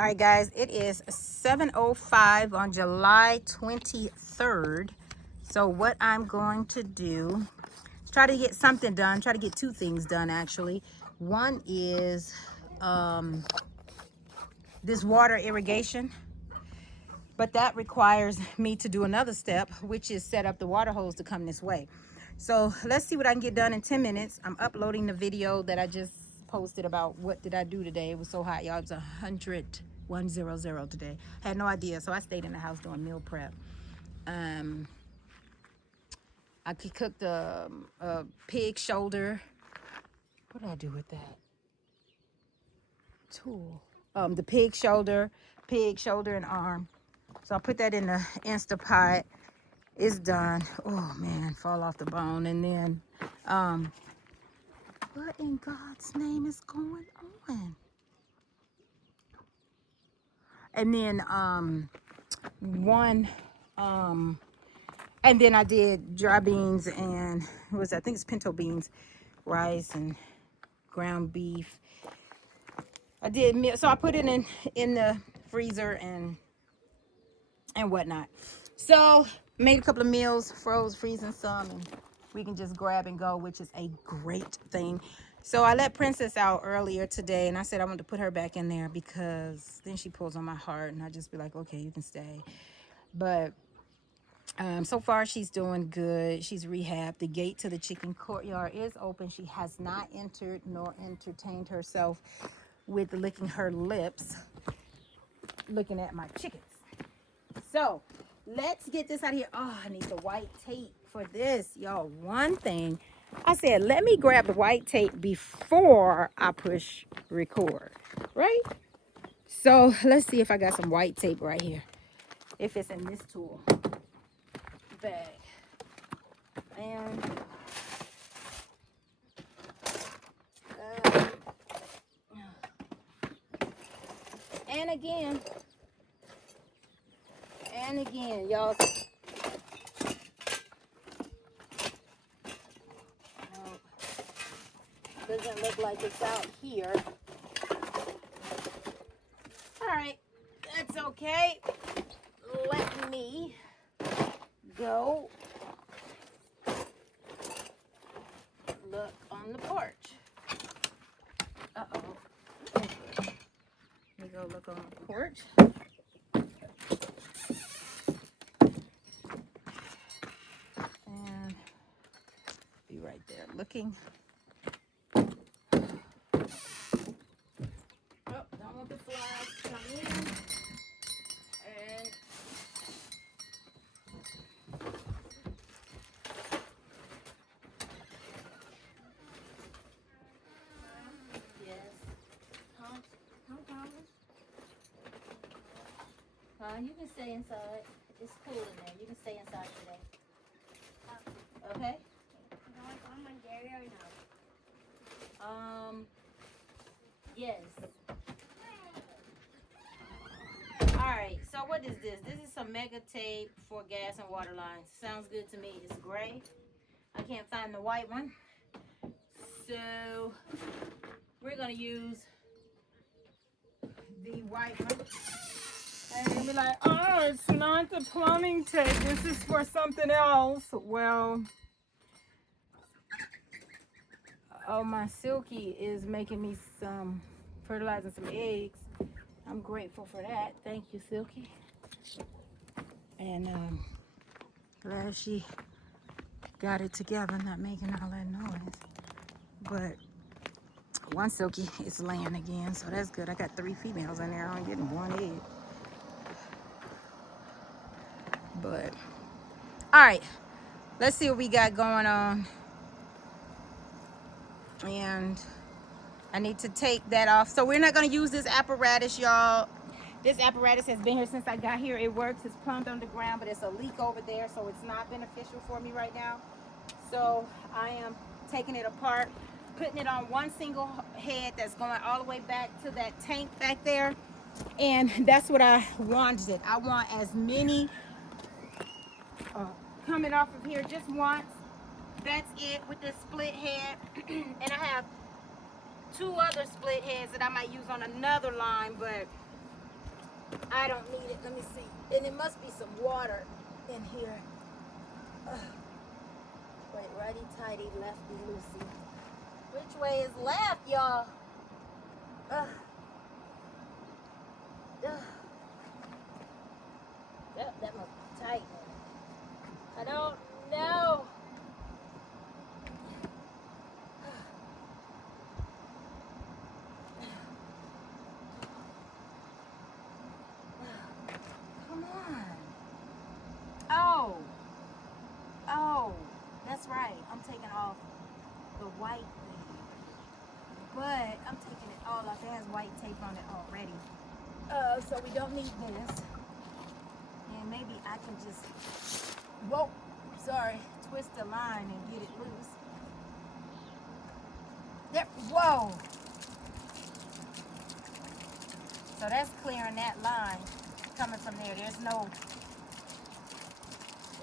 All right, guys, it is 7:05 on July 23rd. So what I'm going to do is try to get something done, try to get two things done actually. One is this water irrigation, but that requires me to do another step, which is set up the water hose to come this way. So let's see what I can get done in 10 minutes. I'm uploading the video that I just posted about what did I do today. It was so hot, y'all. It was 100 today. Had no idea, so I stayed in the house doing meal prep. I cooked a pig shoulder. What did I do with that tool? The pig shoulder and arm. So I put that in the Instapot. It's done. Oh man, fall off the bone. And then what in God's name is going on? And then and then I did dry beans and I think it's pinto beans, rice and ground beef. I did meal, so I put it in the freezer and whatnot. So made a couple of meals, freezing some, and we can just grab and go, which is a great thing. So I let Princess out earlier today, and I said I wanted to put her back in there because then she pulls on my heart, and I just be like, okay, you can stay. But so far she's doing good. She's rehabbed. The gate to the chicken courtyard is open. She has not entered nor entertained herself with licking her lips, looking at my chickens. So let's get this out of here. Oh, I need the white tape for this, y'all. One thing I said, let me grab the white tape before I push record, right? So let's see if I got some white tape right here, if it's in this tool bag. And again, y'all. Doesn't look like it's out here. All right, that's okay. Let me go look on the porch. Uh-oh. Let me go look on the porch. And be right there looking. Oh, don't want the flies to come in. And yes. You can stay inside. It's cool in there. You can stay inside today. Okay? Yes. Alright, so what is this? This is some mega tape for gas and water lines. Sounds good to me. It's gray. I can't find the white one. So we're gonna use the white one. And you'll be like, oh, it's not the plumbing tape. This is for something else. Well, oh, my Silky is making me some, fertilizing some eggs. I'm grateful for that. Thank you, Silky. And glad she got it together, not making all that noise. But one Silky is laying again, so that's good. I got 3 females in there. I'm getting 1 egg. But all right, let's see what we got going on. And I need to take that off. So we're not going to use this apparatus, y'all. This apparatus has been here since I got here. It works. It's plumbed underground, but it's a leak over there, so it's not beneficial for me right now. So I am taking it apart, putting it on one single head that's going all the way back to that tank back there. And that's what I wanted. I want as many coming off of here just once. That's it with this split head. And I have 2 other split heads that I might use on another line, but I don't need it. Let me see. And it must be some water in here. Wait, righty tighty, lefty loosey. Which way is left, y'all? That must be tight. I don't know. Come on. Oh, that's right. I'm taking off the white thing. But I'm taking it all off. It has white tape on it already. So we don't need this. And maybe I can just, twist the line and get it loose. There, whoa. So that's clearing that line coming from there. There's no,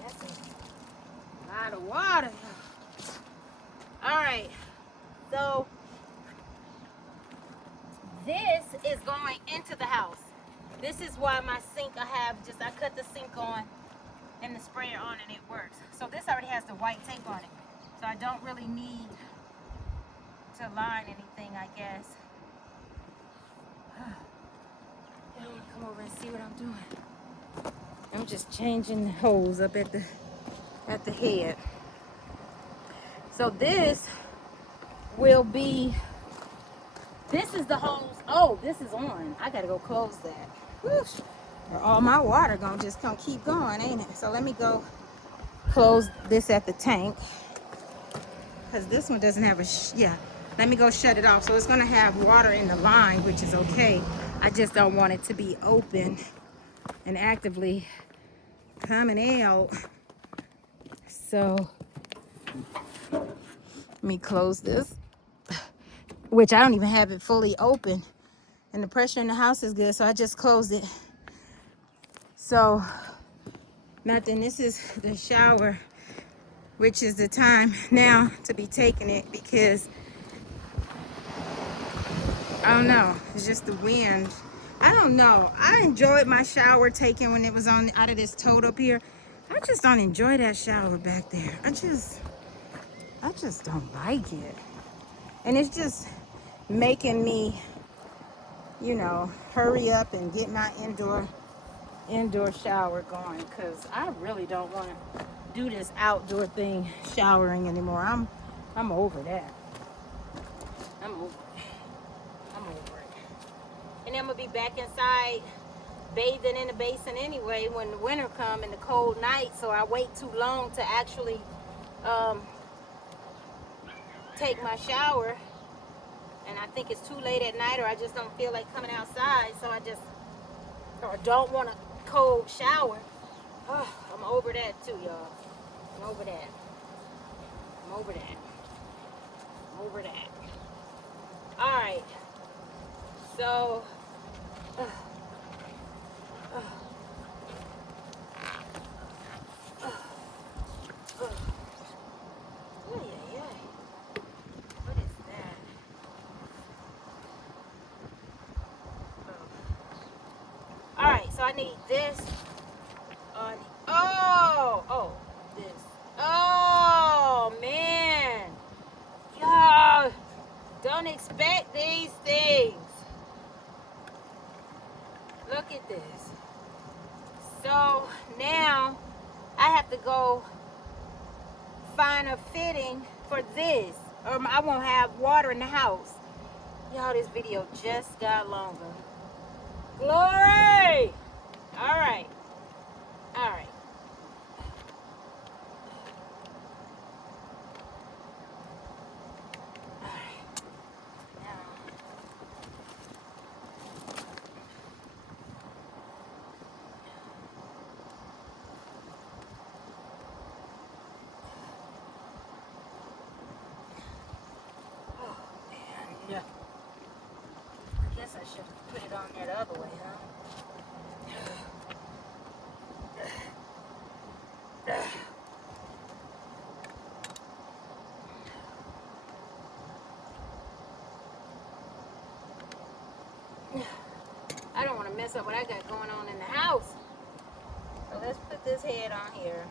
that's a lot of water. All right, so this is going into the house. This is why my sink, I cut the sink on and the sprayer on and it works. So this already has the white tape on it. So I don't really need to line anything, I guess. I want to come over and see what I'm doing. I'm just changing the hose up at the head. So this is the hose. Oh, this is on. I gotta go close that. Whoosh. Or all my water gonna just keep going, ain't it? So let me go close this at the tank, because this one doesn't have let me go shut it off. So it's gonna have water in the line, which is okay. I just don't want it to be open and actively coming out. So let me close this, which I don't even have it fully open, and the pressure in the house is good, so I just closed it. So nothing. This is the shower, which is the time now to be taking it, because I don't know, it's just the wind. I don't know. I enjoyed my shower taking when it was on out of this tote up here. I just don't enjoy that shower back there. I just don't like it. And it's just making me, hurry up and get my indoor shower going, because I really don't want to do this outdoor thing, showering anymore. I'm over that. I'm over it. And then I'm gonna be back inside bathing in the basin anyway when the winter come and the cold night, so I wait too long to actually take my shower, and I think it's too late at night, or I just don't feel like coming outside, so or don't want a cold shower. Oh, I'm over that too, y'all. I'm over that. All right. So, what is that? All right. So I need this on. This. Oh man, y'all don't expect these things. Look at this. So now I have to go find a fitting for this, or I won't have water in the house. Y'all, this video just got longer. Glory! All right. Yeah. I guess I should have put it on there the other way, huh? I don't want to mess mess up what I got going on in the house. So let's put this head on here.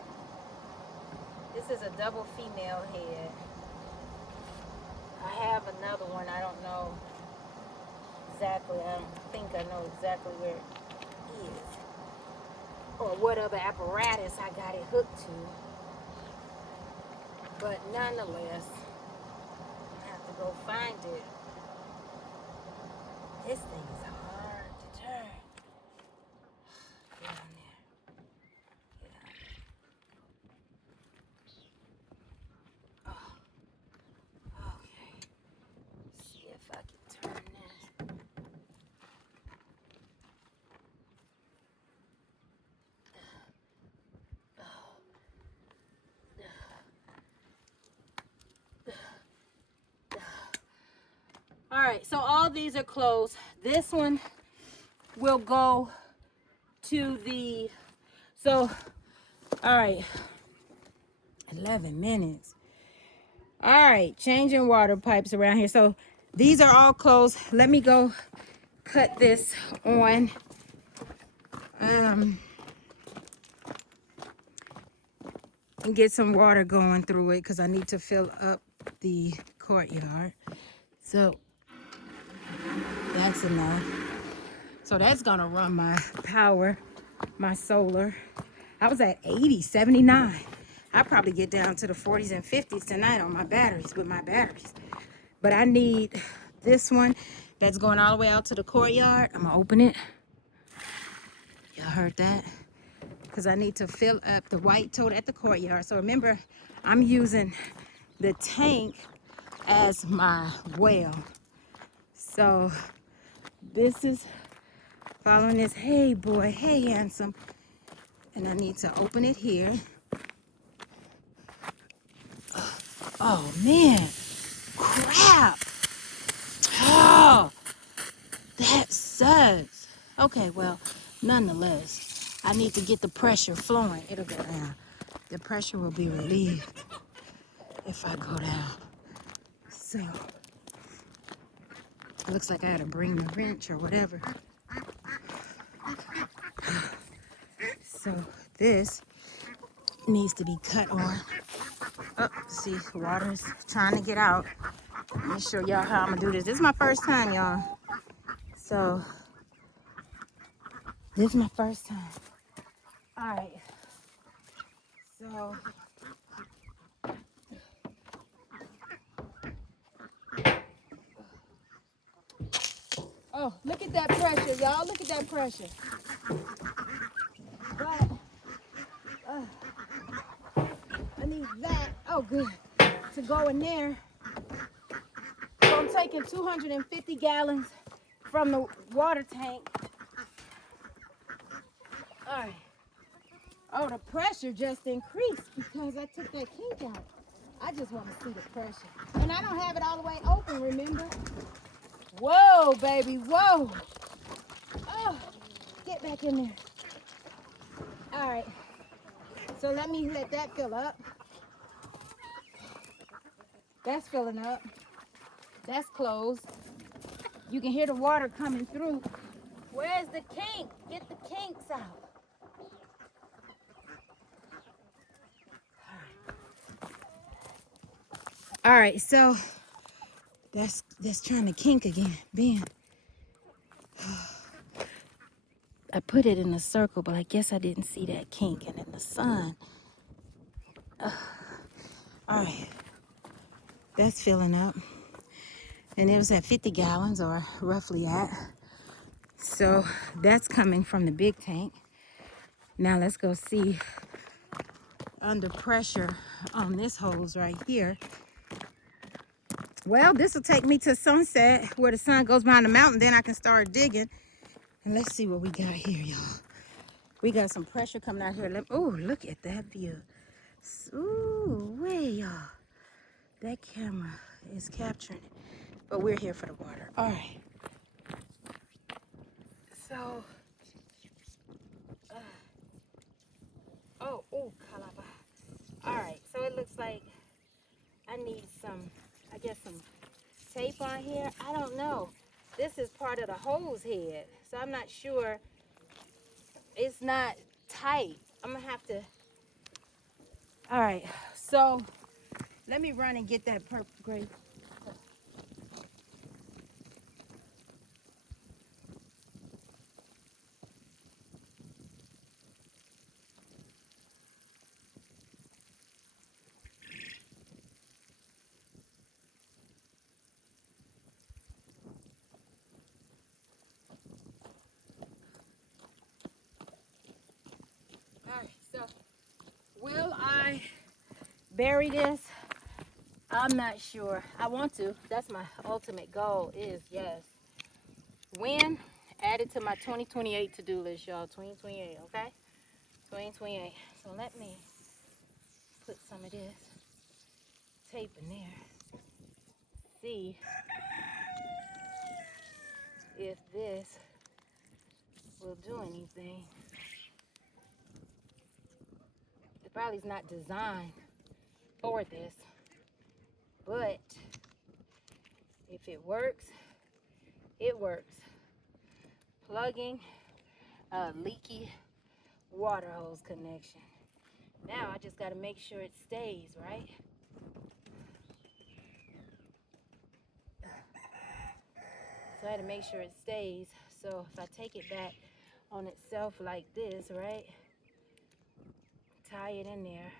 This is a double female head. I have another one. I don't know exactly. I don't think I know exactly where it is. Or what other apparatus I got it hooked to. But nonetheless, I have to go find it. This thing is hard to turn. Get on there. Get on there. Oh, okay. See if I can turn this. All right, so all these are closed. This one will go to the, so, all right, 11 minutes. All right, changing water pipes around here. So these are all closed. Let me go cut this on. And get some water going through it because I need to fill up the courtyard. So that's enough. So that's gonna run my power, my solar. I was at 80, 79. I probably get down to the 40s and 50s tonight on my batteries, with my batteries. But I need this one that's going all the way out to the courtyard. I'm gonna open it. Y'all heard that? Because I need to fill up the white tote at the courtyard. So remember, I'm using the tank as my well. So this is following this. Hey boy, hey handsome. And I need to open it here. Oh man, crap. Oh, that sucks. Okay, well, nonetheless, I need to get the pressure flowing. It'll go down. The pressure will be relieved if I go down. So, it looks like I gotta bring the wrench or whatever. So, this needs to be cut on. Oh, see, the water's trying to get out. Let me show y'all how I'm gonna do this. This is my first time, y'all. So, this is my first time. All right. So, oh, look at that pressure, y'all. Look at that pressure. But, I need that. Oh, good. To go in there. So I'm taking 250 gallons from the water tank. All right. Oh, the pressure just increased because I took that kink out. I just want to see the pressure. And I don't have it all the way open, remember? Whoa, baby, whoa. Oh, get back in there. All right. So let me let that fill up. That's filling up. That's closed. You can hear the water coming through. Where's the kink? Get the kinks out. All right, so that's trying to kink again. Bam. I put it in a circle, but I guess I didn't see that kink. And in the sun. All right, that's filling up. And it was at 50 gallons or roughly at. So that's coming from the big tank. Now let's go see under pressure on this hose right here. Well, this will take me to sunset where the sun goes behind the mountain. Then I can start digging. And let's see what we got here, y'all. We got some pressure coming out here. Oh, look at that view. Ooh, way, y'all. That camera is capturing it. But we're here for the water. All right. So, oh, calaba. All right, so it looks like I need some, I guess some tape on here. I don't know. this is part of the hose head. So I'm not sure. It's not tight. I'm gonna have to. All right, so let me run and get that purple gray. All right, so will I bury this? I'm not sure. I want to. That's my ultimate goal is yes. When? Add it to my 2028 to-do list, y'all. 2028, okay? 2028. So let me put some of this tape in there. See if this will do anything. It probably is not designed for this, but if it works, it works. Plugging a leaky water hose connection. Now I just got to make sure it stays, right? So I had to make sure it stays. So if I take it back on itself like this, right? Tie it in there.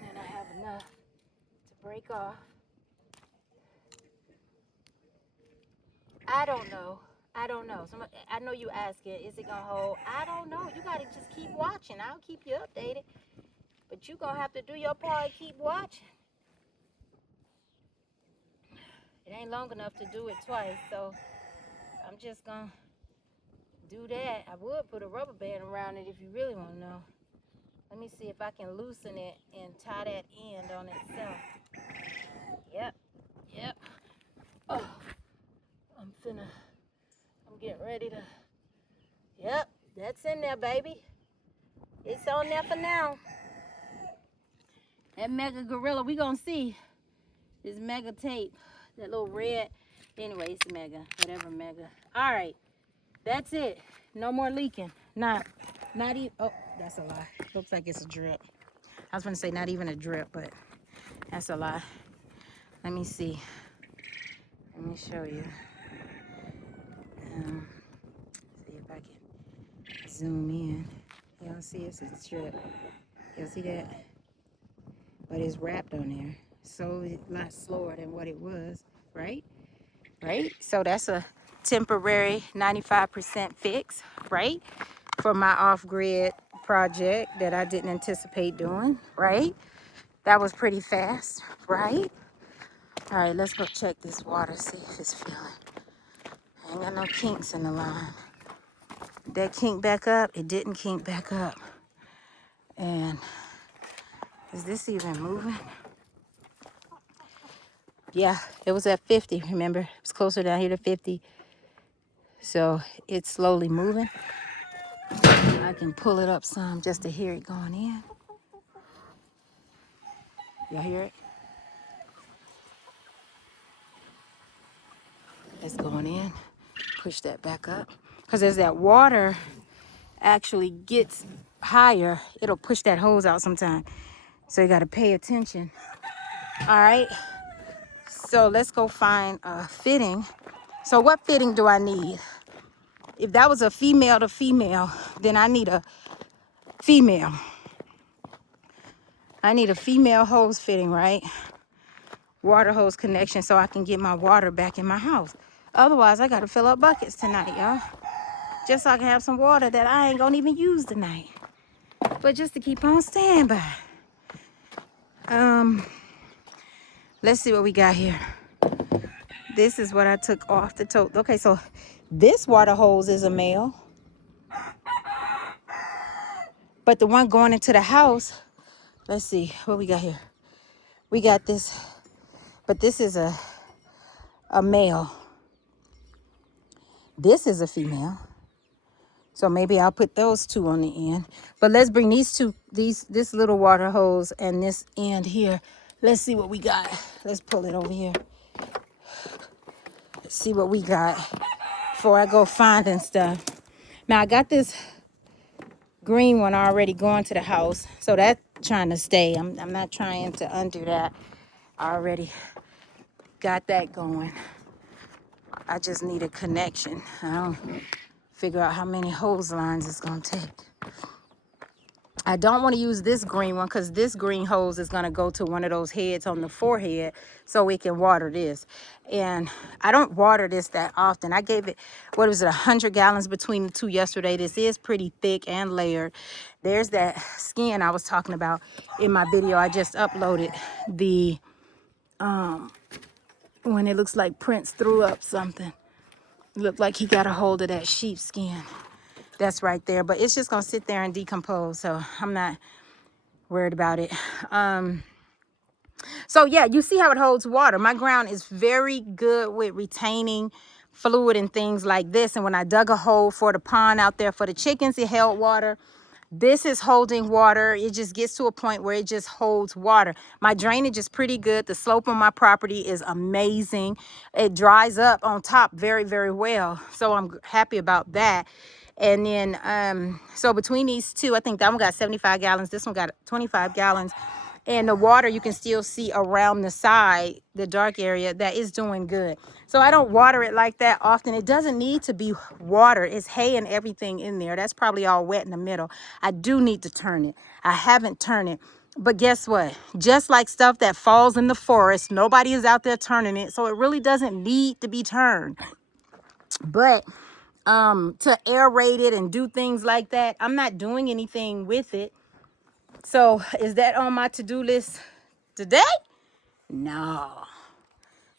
And I have enough to break off. I don't know. I don't know. I know you asking, is it gonna hold? I don't know. You gotta just keep watching. I'll keep you updated. But you gonna have to do your part and keep watching. It ain't long enough to do it twice, so I'm just gonna do that. I would put a rubber band around it if you really want to know. Let me see if I can loosen it and tie that end on itself. Yep. Oh, I'm getting ready to, yep, that's in there, baby. It's on there for now. That Mega Gorilla, we gonna see this Mega tape, that little red, anyway, it's Mega, whatever Mega. All right, that's it. No more leaking. Not even, oh, that's a lie. Looks like it's a drip. I was gonna say not even a drip, but that's a lie. Let me see. Let me show you. See if I can zoom in. Y'all see it's a drip. Y'all see that? But it's wrapped on there. So it's a lot slower than what it was, right? Right? So that's a temporary 95% fix, right? For my off-grid project that I didn't anticipate doing, right? That was pretty fast, right? All right, let's go check this water, see if it's feeling. Ain't got no kinks in the line. Did that kink back up? It didn't kink back up. And is this even moving? Yeah, it was at 50, remember? It was closer down here to 50. So it's slowly moving. I can pull it up some just to hear it going in. Y'all hear it? It's going in. Push that back up. Because as that water actually gets higher, it'll push that hose out sometime. So you got to pay attention. All right. So let's go find a fitting. So what fitting do I need? If that was a female to female, then I need a female. I need a female hose fitting, right? Water hose connection so I can get my water back in my house. Otherwise, I got to fill up buckets tonight, y'all. Just so I can have some water that I ain't going to even use tonight. But just to keep on standby. Let's see what we got here. This is what I took off the tote. Okay, so this water hose is a male. But the one going into the house, let's see what we got here. We got this, but this is a male. This is a female. So maybe I'll put those two on the end. But let's bring these two, this little water hose and this end here. Let's see what we got. Let's pull it over here. see what we got before I go finding stuff. Now I got this green one already going to the house, so that's trying to stay. I'm not trying to undo that. I already got that going. I just need a connection. I don't figure out how many hose lines it's gonna take. I don't want to use this green one because this green hose is going to go to one of those heads on the forehead so we can water this. And I don't water this that often. I gave it, what was it, 100 gallons between the two yesterday. This is pretty thick and layered. There's that skin I was talking about in my video. I just uploaded the, when it looks like Prince threw up something. It looked like he got a hold of that sheepskin. That's right there. But it's just going to sit there and decompose. So I'm not worried about it. So yeah, you see how it holds water. My ground is very good with retaining fluid and things like this. And when I dug a hole for the pond out there for the chickens, it held water. This is holding water. It just gets to a point where it just holds water. My drainage is pretty good. The slope on my property is amazing. It dries up on top very, very well. So I'm happy about that. And then, so between these two, I think that one got 75 gallons. This one got 25 gallons. And the water you can still see around the side, the dark area, that is doing good. So I don't water it like that often. It doesn't need to be watered. It's hay and everything in there. That's probably all wet in the middle. I do need to turn it. I haven't turned it. But guess what? Just like stuff that falls in the forest, nobody is out there turning it. So it really doesn't need to be turned. But to aerate it and do things like that, I'm not doing anything with it. So is that on my to-do list today? No.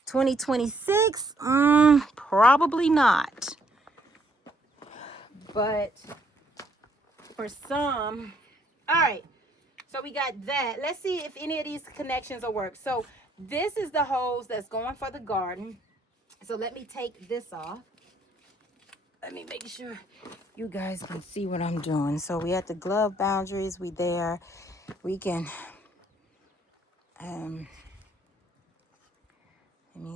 2026? Probably not. But for some, all right. So we got that. Let's see if any of these connections will work. So this is the hose that's going for the garden. So let me take this off. Let me make sure you guys can see what I'm doing. So we at the glove boundaries. We there. We can, let me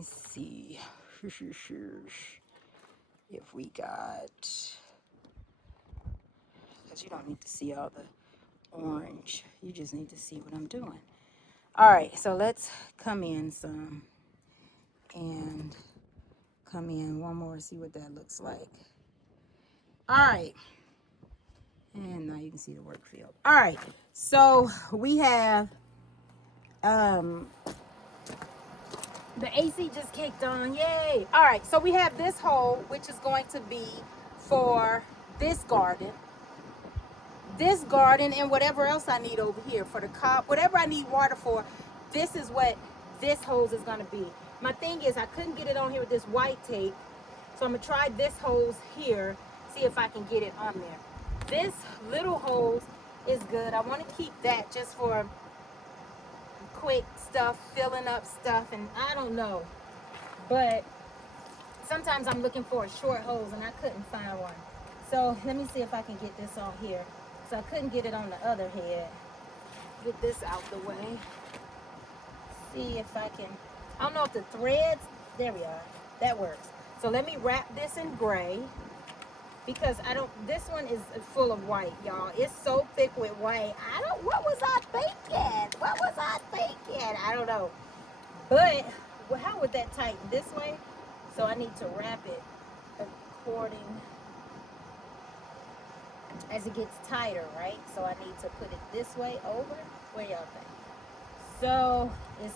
see if we got, because you don't need to see all the orange. You just need to see what I'm doing. All right, so let's come in some and come in one more, see what that looks like. All right. And now you can see the work field. All right, so we have the AC just kicked on. Yay. All right, so we have this hole, which is going to be for this garden, and whatever else I need over here for the cob, whatever I need water for. This is what this hose is going to be. My thing is, I couldn't get it on here with this white tape, so I'm gonna try this hose here, see if I can get it on there. This little hose is good. I want to keep that just for quick stuff, filling up stuff, and I don't know, but sometimes I'm looking for a short hose and I couldn't find one. So let me see if I can get this on here. So I couldn't get it on the other head. Get this out the way. See if I can, I don't know if the threads, there we are, that works. So let me wrap this in gray, because I don't, this one is full of white, y'all. It's so thick with white. What was I thinking? I don't know. But well, how would that tighten this way? So I need to wrap it according as it gets tighter, right? So I need to put it this way over. What y'all think? So it's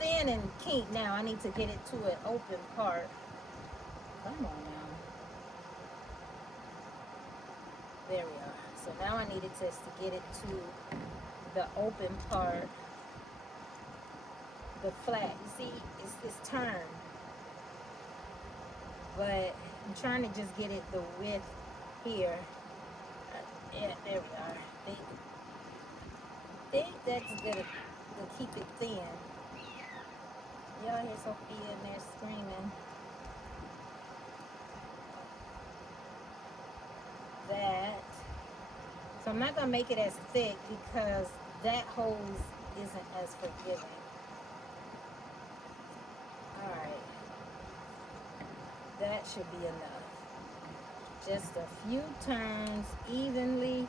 thin and kink now. I need to get it to an open part. Come on now. There we are. So now I needed just to get it to the open part, the flat. You see, it's turned, but I'm trying to just get it the width here. Yeah, there we are. I think that's good to keep it thin. Y'all hear Sophia in there screaming. That. So I'm not going to make it as thick because that hose isn't as forgiving. Alright. That should be enough. Just a few turns evenly.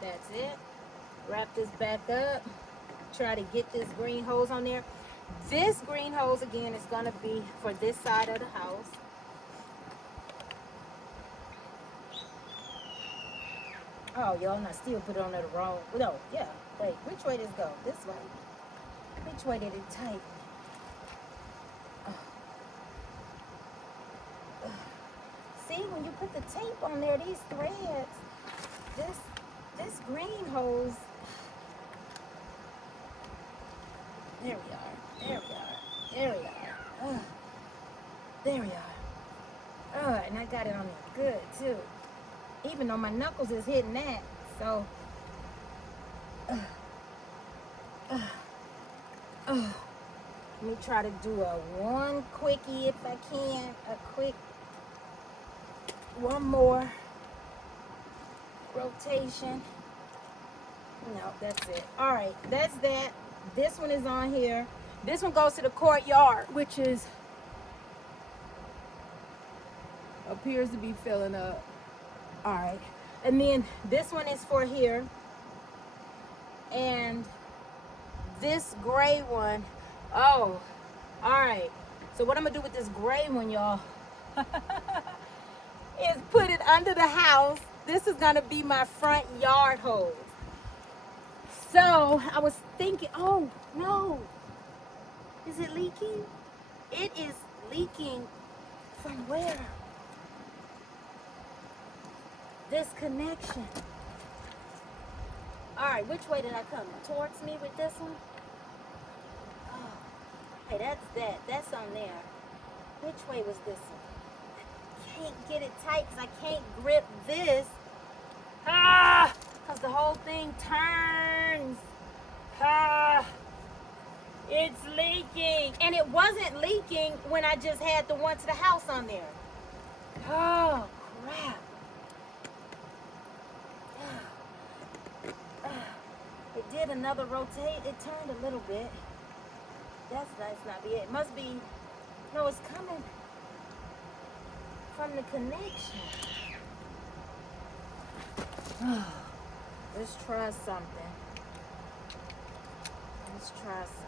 That's it. Wrap this back up. Try to get this green hose on there. This green hose again is going to be for this side of the house. Oh, y'all, I still put it on there the wrong. No, yeah. Wait, which way does it go? This way. Which way did it tighten? See, when you put the tape on there, these threads, this green hose. There we are. There we are. There we are. There we are. Oh, and I got it on there good too. Even though my knuckles is hitting that, so. Let me try to do a one quickie if I can. A quick, one more rotation. No, that's it. All right, that's that. This one is on here. This one goes to the Courtyard, which is appears to be filling up. All right, and then this one is for here, and this gray one. Oh, all right. So what I'm gonna do with this gray one, y'all, is put it under the house. This is gonna be my front yard hose. So I was thinking, oh no, is it leaking? It is leaking from where? This connection. All right, which way did I come? Towards me with this one? Oh, hey, that's that. That's on there. Which way was this one? I can't get it tight because I can't grip this. Ah! Because the whole thing turns. Ah! It's leaking. And it wasn't leaking when I just had the one to the house on there. Oh, crap. It did another rotate. It turned a little bit. That's not be it. It must be, no, it's coming from the connection. Let's try something. Let's try something.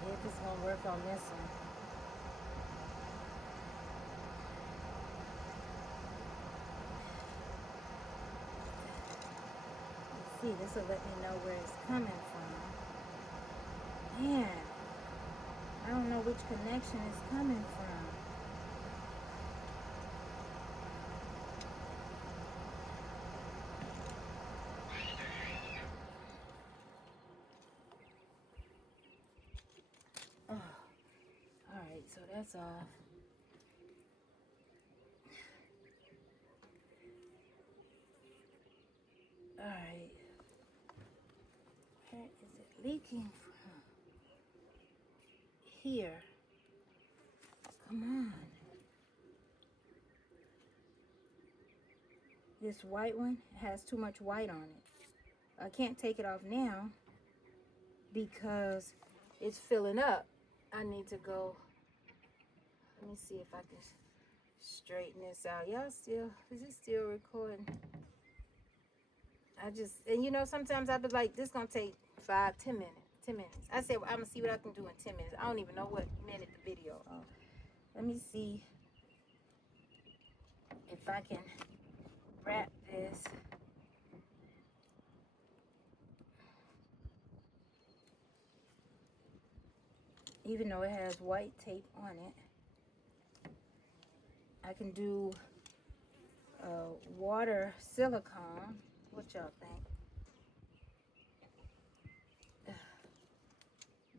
See if it's gonna work on this one. See, this will let me know where it's coming from. Man, I don't know which connection it's coming from. Oh, all right, so that's off. All right, where is it leaking from? Here. Come on. This white one has too much white on it. I can't take it off now because it's filling up. I need to go. Let me see if I can straighten this out. Y'all still, is it still recording? And you know, sometimes I be like, this gonna take 5, 10 minutes. 10 minutes. I said, well, I'm gonna see what I can do in 10 minutes. I don't even know what minute the video. Let me see if I can wrap this. Even though it has white tape on it, I can do water silicone. What y'all think?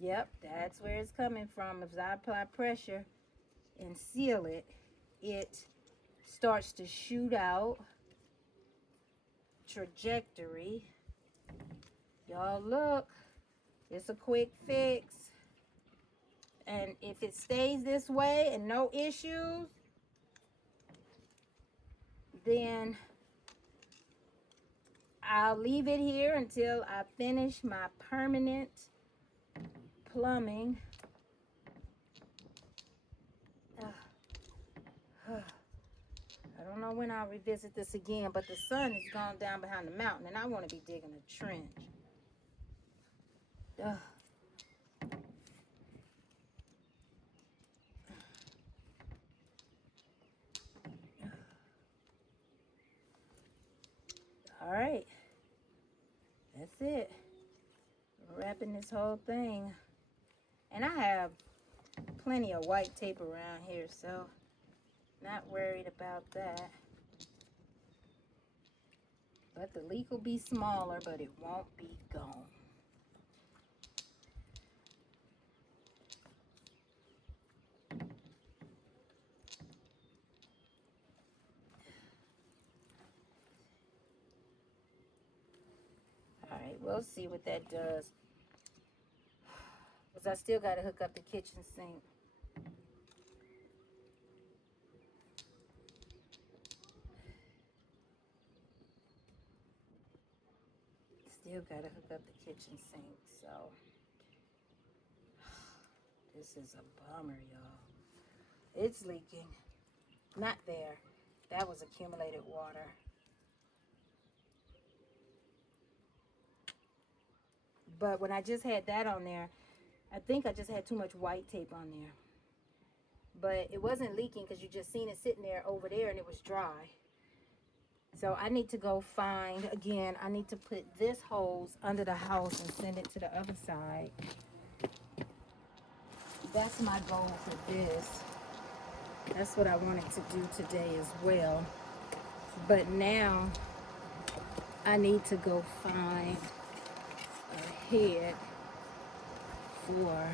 Yep, that's where it's coming from. If I apply pressure and seal it, it starts to shoot out. Trajectory. Y'all look, it's a quick fix. And if it stays this way and no issues, then I'll leave it here until I finish my permanent plumbing. I don't know when I'll revisit this again, but the sun has gone down behind the mountain and I want to be digging a trench. All right, that's it. I'm wrapping this whole thing. And I have plenty of white tape around here, so not worried about that. But the leak will be smaller, but it won't be gone. All right, we'll see what that does. Because I still got to hook up the kitchen sink. Still got to hook up the kitchen sink, so this is a bummer, y'all. It's leaking. Not there. That was accumulated water. But when I just had that on there, I think I just had too much white tape on there. But it wasn't leaking because you just seen it sitting there over there and it was dry. So I need to go find, again, I need to put this hose under the house and send it to the other side. That's my goal for this. That's what I wanted to do today as well. But now I need to go find a head for...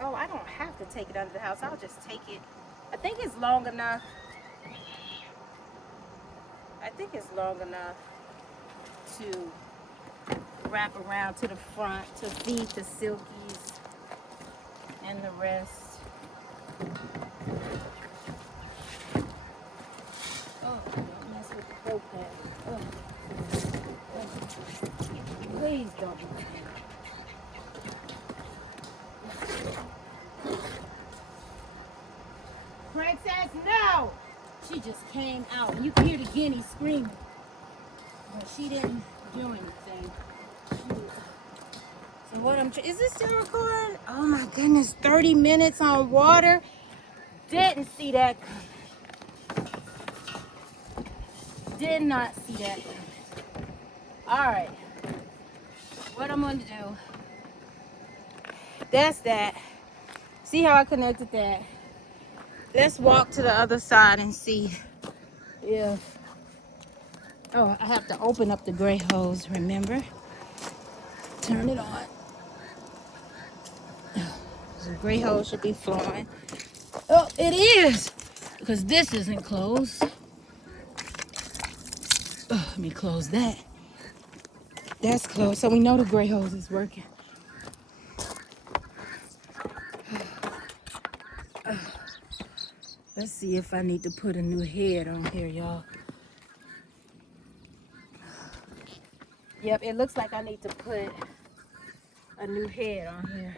Oh, I don't have to take it under the house. I'll just take it. I think it's long enough. I think it's long enough to wrap around to the front to feed the silkies and the rest. Oh, don't mess with the boat pad. Oh. Please don't do that. Princess, no! She just came out. You can hear the guinea screaming. But she didn't do anything. So what is this still recording? Oh my goodness, 30 minutes on water. Didn't see that coming. Did not see that coming. Alright. What I'm gonna do. That's that. See how I connected that? Let's walk to the other side and see if... Oh, I have to open up the gray hose, remember? Turn it on. The gray hose should be flowing. Oh, it is! Because this isn't closed. Oh, let me close that. That's closed, so we know the gray hose is working. Let's see if I need to put a new head on here, y'all. Yep, it looks like I need to put a new head on here.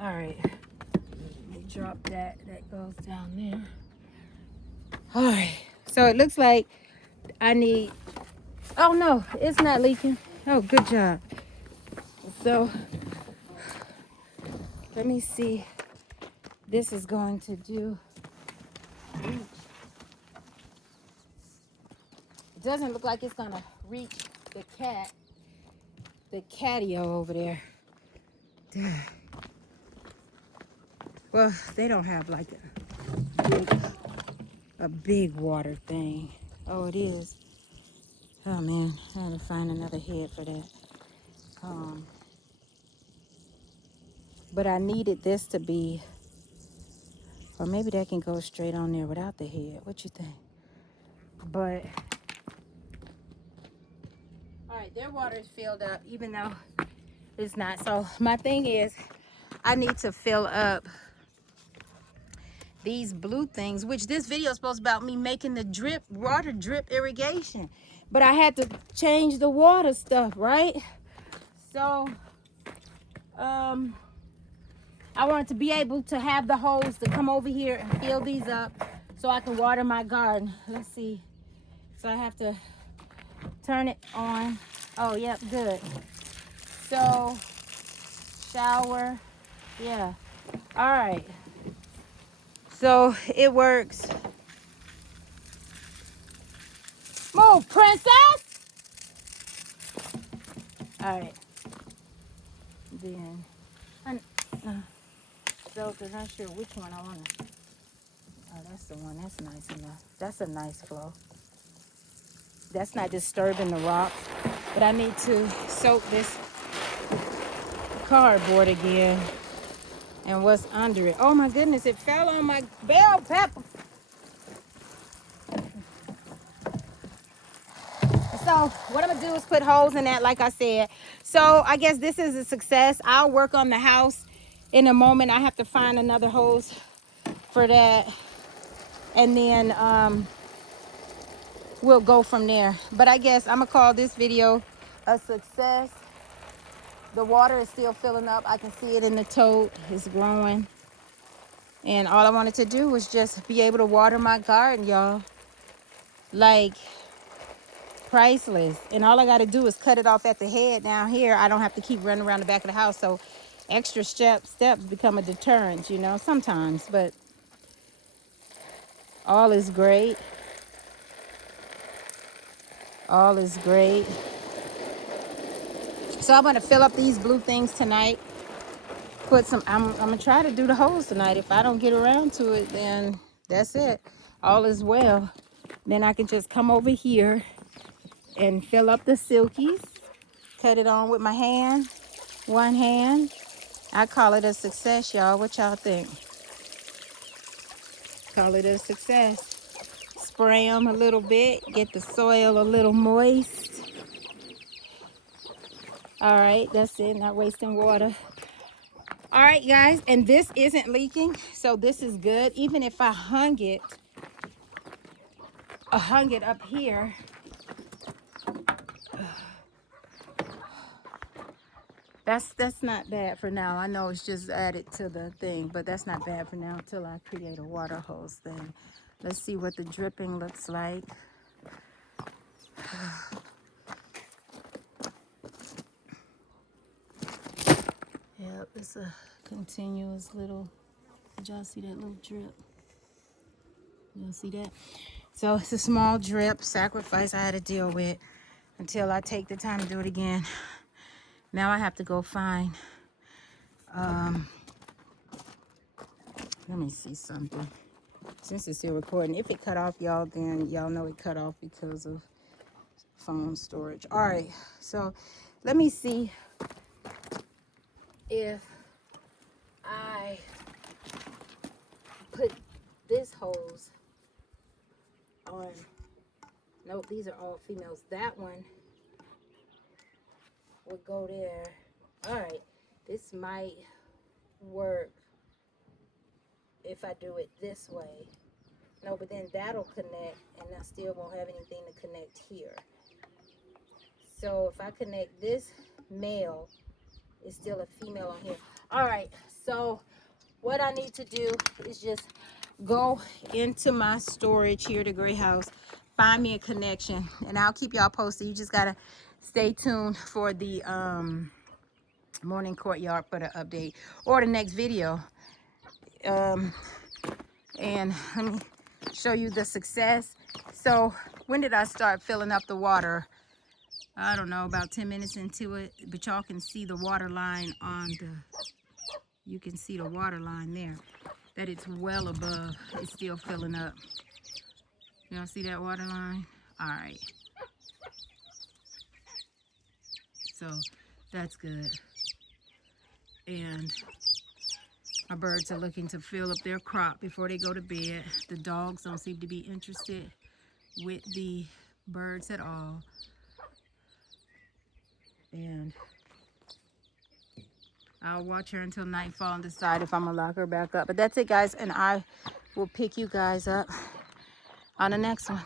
All right, let me drop that. That goes down there. All right, so it looks like I need... Oh no, it's not leaking. Oh, good job. So let me see. This is going to do. It doesn't look like it's gonna reach the catio over there. Well, they don't have like a a big water thing. Oh, it is. Oh man, I had to find another head for that. But I needed this to be, or maybe that can go straight on there without the head. What you think? But all right, their water is filled up, even though it's not. So my thing is, I need to fill up these blue things, which this video is supposed to be about me making the drip water drip irrigation, but I had to change the water stuff, right? So I wanted to be able to have the hose to come over here and fill these up so I can water my garden. Let's see. So I have to turn it on. Oh, yep, good. So shower, yeah. All right. So it works. Move, princess. All right. Then, so I'm not sure which one I want to. Oh, that's the one. That's nice enough. That's a nice flow. That's not disturbing the rocks. But I need to soak this cardboard again. And what's under it? Oh my goodness! It fell on my bell pepper. So what I'm gonna do is put holes in that, like I said. So I guess this is a success. I'll work on the house in a moment. I have to find another hose for that, and then we'll go from there. But I guess I'm gonna call this video a success. The water is still filling up. I can see it in the tote. It's growing, and all I wanted to do was just be able to water my garden, y'all. Like, priceless. And all I got to do is cut it off at the head down here. I don't have to keep running around the back of the house. So extra steps become a deterrent, you know, sometimes. But all is great. All is great. So I'm going to fill up these blue things tonight. Put some, I'm going to try to do the holes tonight. If I don't get around to it, then that's it. All is well. Then I can just come over here and fill up the silkies. Cut it on with my hand. One hand. I call it a success, y'all. What y'all think? Call it a success. Spray them a little bit. Get the soil a little moist. All right, that's it. Not wasting water. All right, guys. And this isn't leaking, so this is good. Even if I hung it up here. That's not bad for now. I know it's just added to the thing, but that's not bad for now until I create a water hose thing. Let's see what the dripping looks like. Yep, it's a continuous little, did y'all see that little drip? Y'all see that? So it's a small drip sacrifice I had to deal with until I take the time to do it again. Now I have to go find, let me see something. Since it's still recording, if it cut off, y'all, then y'all know it cut off because of phone storage. All right, so let me see if I put this hose on. Nope, these are all females. That one would go there. All right, this might work if I do it this way. No, but then that'll connect and I still won't have anything to connect here. So if I connect this male, it's still a female on here. All right, so what I need to do is just go into my storage here, the gray house, find me a connection, and I'll keep y'all posted. You just gotta stay tuned for the morning courtyard for the update or the next video. And let me show you the success. So when did I start filling up the water? I don't know, about 10 minutes into it, but y'all can see the water line on the, you can see the water line there. that it's well above. It's still filling up. Y'all see that water line? All right. So that's good. And my birds are looking to fill up their crop before they go to bed. The dogs don't seem to be interested with the birds at all. And I'll watch her until nightfall and decide if I'm gonna lock her back up. But that's it, guys, and I will pick you guys up on the next one.